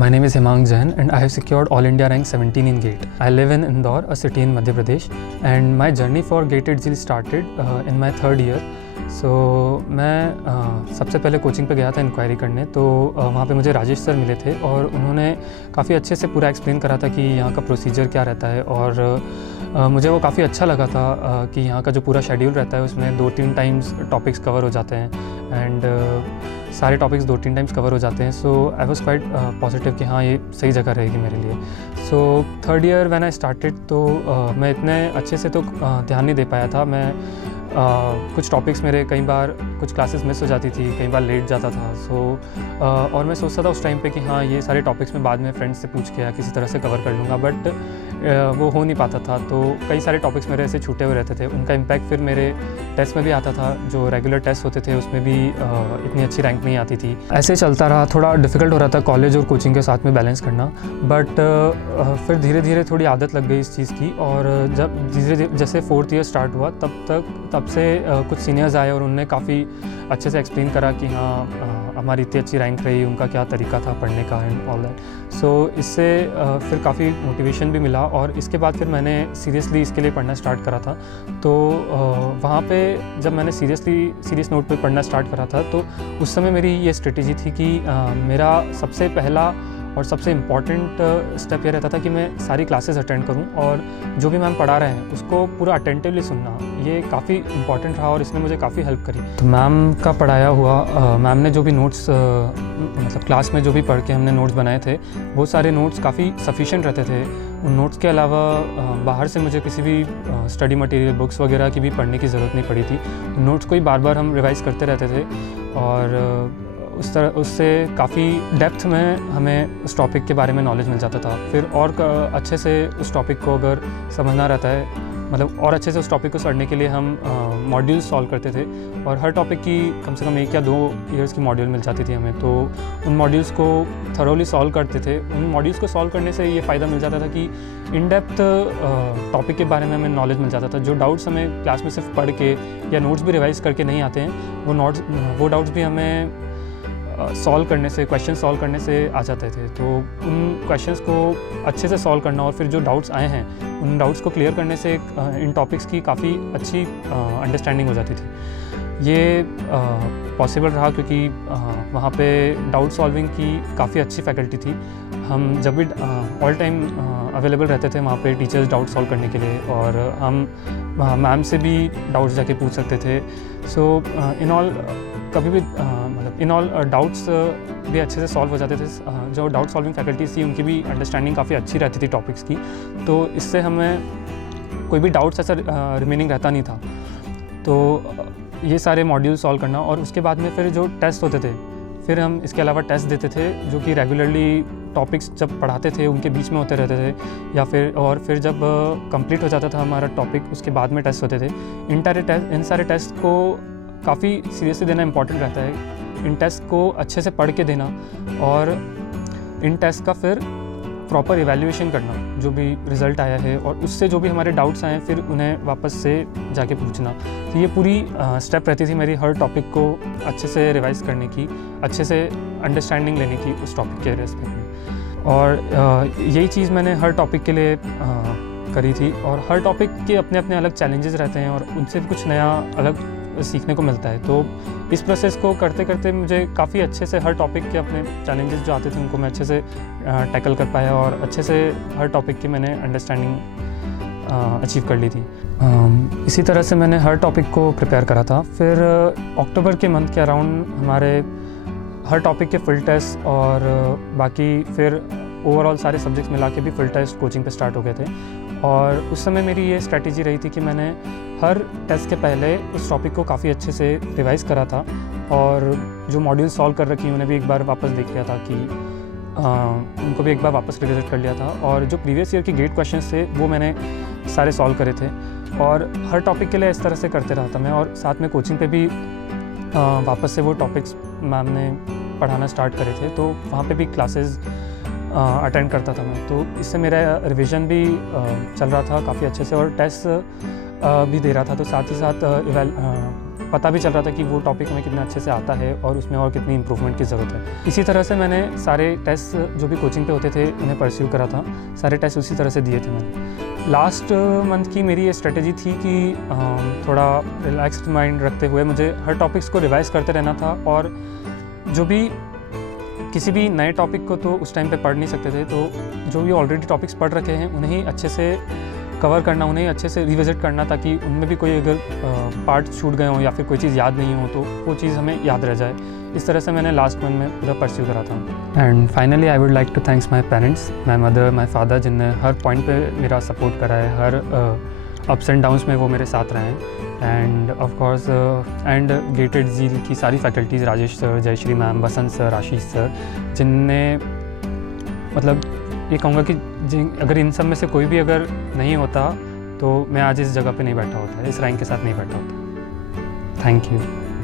My name is Hemang Jain and I have secured All India rank 17 in GATE. I live in Indore, a city in Madhya Pradesh, and my journey for GATE ZEAL started in my third year. मैं सबसे पहले coaching पे गया था inquiry करने, तो वहाँ पे मुझे राजेश सर मिले थे और उन्होंने काफ़ी अच्छे से पूरा एक्सप्लेन करा था कि यहाँ का प्रोसीजर क्या रहता है। और मुझे वो काफ़ी अच्छा लगा था कि यहाँ का जो पूरा शेड्यूल रहता है उसमें 2-3 टाइम्स टॉपिक्स कवर हो जाते हैं एंड सारे टॉपिक्स 2-3 टाइम्स कवर हो जाते हैं। सो आई वॉज क्वाइट पॉजिटिव कि हाँ, ये सही जगह रहेगी मेरे लिए। So third year when I started, तो मैं इतने अच्छे से तो ध्यान नहीं दे पाया था। मैं कुछ टॉपिक्स मेरे कई बार कुछ क्लासेस मिस हो जाती थी, कई बार लेट जाता था। और मैं सोचता था उस टाइम पे कि हाँ, ये सारे टॉपिक्स मैं बाद में फ्रेंड्स से पूछ के या किसी तरह से कवर कर लूँगा, बट वो हो नहीं पाता था। तो कई सारे टॉपिक्स मेरे ऐसे छूटे हुए रहते थे। उनका इम्पैक्ट फिर मेरे टेस्ट में भी आता था। जो रेगुलर टेस्ट होते थे उसमें भी इतनी अच्छी रैंक नहीं आती थी। ऐसे चलता रहा, थोड़ा डिफ़िकल्ट हो रहा था कॉलेज और कोचिंग के साथ में बैलेंस करना, बट फिर धीरे धीरे थोड़ी आदत लग गई इस चीज़ की। और जब धीरे जैसे फोर्थ ईयर स्टार्ट हुआ तब से कुछ सीनियर्स आए और उन्होंने काफ़ी अच्छे से एक्सप्लेन करा कि हाँ, हमारी इतनी अच्छी रैंक रही, उनका क्या तरीका था पढ़ने का एंड ऑल दैट। सो इससे फिर काफ़ी मोटिवेशन भी मिला और इसके बाद फिर मैंने सीरियसली इसके लिए पढ़ना स्टार्ट करा था। तो वहाँ पे जब मैंने सीरियस नोट पे पढ़ना स्टार्ट करा था, तो उस समय मेरी ये स्ट्रेटेजी थी कि मेरा सबसे पहला और सबसे इम्पॉर्टेंट स्टेप ये रहता था कि मैं सारी क्लासेस अटेंड करूं और जो भी मैम पढ़ा रहे हैं उसको पूरा अटेंटिवली सुनना। ये काफ़ी इम्पॉर्टेंट रहा और इसने मुझे काफ़ी हेल्प करी। तो मैम का पढ़ाया हुआ, मैम ने जो भी नोट्स मतलब क्लास में जो भी पढ़ के हमने नोट्स बनाए थे, वो सारे नोट्स काफ़ी सफिशिएंट रहते थे। उन नोट्स के अलावा बाहर से मुझे किसी भी स्टडी मटेरियल, बुक्स वगैरह की भी पढ़ने की ज़रूरत नहीं पड़ी थी। नोट्स को ही बार बार हम रिवाइज़ करते रहते थे और उससे काफ़ी डेप्थ में हमें उस टॉपिक के बारे में नॉलेज मिल जाता था। फिर और अच्छे से उस टॉपिक को अगर समझना रहता है, मतलब और अच्छे से उस टॉपिक को पढ़ने के लिए हम मॉड्यूल्स सॉल्व करते थे और हर टॉपिक की कम से कम 1 या 2 ईयर्स की मॉड्यूल मिल जाती थी हमें। तो उन मॉड्यूल्स को थरोली सॉल्व करते थे। उन मॉड्यूल्स को सॉल्व करने से ये फ़ायदा मिल जाता था कि इन डेप्थ टॉपिक के बारे में हमें नॉलेज मिल जाता था। जो डाउट्स हमें क्लास में सिर्फ पढ़ के या नोट्स भी रिवाइज़ करके नहीं आते हैं, वो डाउट्स भी हमें सॉल्व करने से, क्वेश्चन सॉल्व करने से आ जाते थे। तो उन क्वेश्चंस को अच्छे से सॉल्व करना और फिर जो डाउट्स आए हैं उन डाउट्स को क्लियर करने से इन टॉपिक्स की काफ़ी अच्छी अंडरस्टैंडिंग हो जाती थी। ये पॉसिबल रहा क्योंकि वहाँ पे डाउट सॉल्विंग की काफ़ी अच्छी फैकल्टी थी। हम जब भी ऑल टाइम अवेलेबल रहते थे वहाँ पे टीचर्स डाउट सॉल्व करने के लिए, और हम मैम से भी डाउट्स जाके पूछ सकते थे। सो इन ऑल कभी भी इन ऑल डाउट्स भी अच्छे से सॉल्व हो जाते थे। जो डाउट सॉल्विंग फैकल्टीज़ थी उनकी भी अंडरस्टैंडिंग काफ़ी अच्छी रहती थी टॉपिक्स की, तो इससे हमें कोई भी डाउट्स ऐसा रिमेनिंग रहता नहीं था। तो ये सारे मॉड्यूल सॉल्व करना, और उसके बाद में फिर जो टेस्ट होते थे, फिर हम इसके अलावा टेस्ट देते थे जो कि रेगुलरली टॉपिक्स जब पढ़ाते थे उनके बीच में होते रहते थे, या फिर जब कंप्लीट हो जाता था हमारा टॉपिक उसके बाद में टेस्ट होते थे। इन सारे टेस्ट को काफ़ी सीरियसली देना इम्पॉर्टेंट रहता है। इन टेस्ट को अच्छे से पढ़ के देना और इन टेस्ट का फिर प्रॉपर इवैल्यूएशन करना, जो भी रिज़ल्ट आया है और उससे जो भी हमारे डाउट्स आए फिर उन्हें वापस से जाके पूछना। तो ये पूरी स्टेप रहती थी मेरी हर टॉपिक को अच्छे से रिवाइज़ करने की, अच्छे से अंडरस्टैंडिंग लेने की उस टॉपिक के रेस्पेक्ट में। और यही चीज़ मैंने हर टॉपिक के लिए करी थी। और हर टॉपिक के अपने अपने अलग चैलेंजेस रहते हैं और उनसे कुछ नया अलग सीखने को मिलता है। तो इस प्रोसेस को करते करते मुझे काफ़ी अच्छे से हर टॉपिक के अपने चैलेंजेस जो आते थे उनको मैं अच्छे से टैकल कर पाया और अच्छे से हर टॉपिक की मैंने अंडरस्टैंडिंग अचीव कर ली थी। इसी तरह से मैंने हर टॉपिक को प्रिपेयर करा था। फिर अक्टूबर के मंथ के अराउंड हमारे हर टॉपिक के फुल टेस्ट और बाकी फिर ओवरऑल सारे सब्जेक्ट्स मिला के भी फुल टेस्ट कोचिंग पे स्टार्ट हो गए थे। और उस समय मेरी ये स्ट्रैटेजी रही थी कि मैंने हर टेस्ट के पहले उस टॉपिक को काफ़ी अच्छे से रिवाइज़ करा था और जो मॉड्यूल सॉल्व कर रखी उन्हें भी एक बार वापस देख लिया था कि उनको भी एक बार वापस रिविजिट कर लिया था। और जो प्रीवियस ईयर की गेट क्वेश्चंस थे वो मैंने सारे सॉल्व करे थे और हर टॉपिक के लिए इस तरह से करते रहा था मैं। और साथ में कोचिंग पे भी वापस से वो टॉपिक्स मैम ने पढ़ाना स्टार्ट करे थे, तो वहाँ पे भी क्लासेस अटेंड करता था मैं। तो इससे मेरा रिवीजन भी चल रहा था काफ़ी अच्छे से और टेस्ट भी दे रहा था। तो साथ ही साथ पता भी चल रहा था कि वो टॉपिक हमें कितना अच्छे से आता है और उसमें और कितनी इम्प्रूवमेंट की ज़रूरत है। इसी तरह से मैंने सारे टेस्ट जो भी कोचिंग पे होते थे उन्हें परस्यू करा था, सारे टेस्ट उसी तरह से दिए थे मैंने। लास्ट मंथ की मेरी ये स्ट्रेटजी थी कि थोड़ा रिलैक्स्ड माइंड रखते हुए मुझे हर टॉपिक्स को रिवाइज़ करते रहना था, और जो भी किसी भी नए टॉपिक को तो उस टाइम पे पढ़ नहीं सकते थे, तो जो भी ऑलरेडी टॉपिक्स पढ़ रखे हैं उन्हें ही अच्छे से कवर करना, उन्हें अच्छे से रिविज़िट करना, ताकि उनमें भी कोई अगर पार्ट छूट गए हों या फिर कोई चीज़ याद नहीं हो तो वो चीज़ हमें याद रह जाए। इस तरह से मैंने लास्ट मंथ में पूरा परस्यू करा था। And finally I would like to thanks my parents, my mother, my father, जिनने हर पॉइंट पे मेरा सपोर्ट करा है, हर अप्स एंड डाउन्स में वो मेरे साथ रहे हैं। एंड ऑफ कोर्स एंड गेटेड जील की सारी faculties, Rajesh sir, Jayashree ma'am, Basant sir, Ashish sir, जिनने मतलब ये कहूँगा कि अगर इन सब में से कोई भी अगर नहीं होता तो मैं आज इस जगह पे नहीं बैठा होता, इस रैंक के साथ नहीं बैठा होता। Thank you.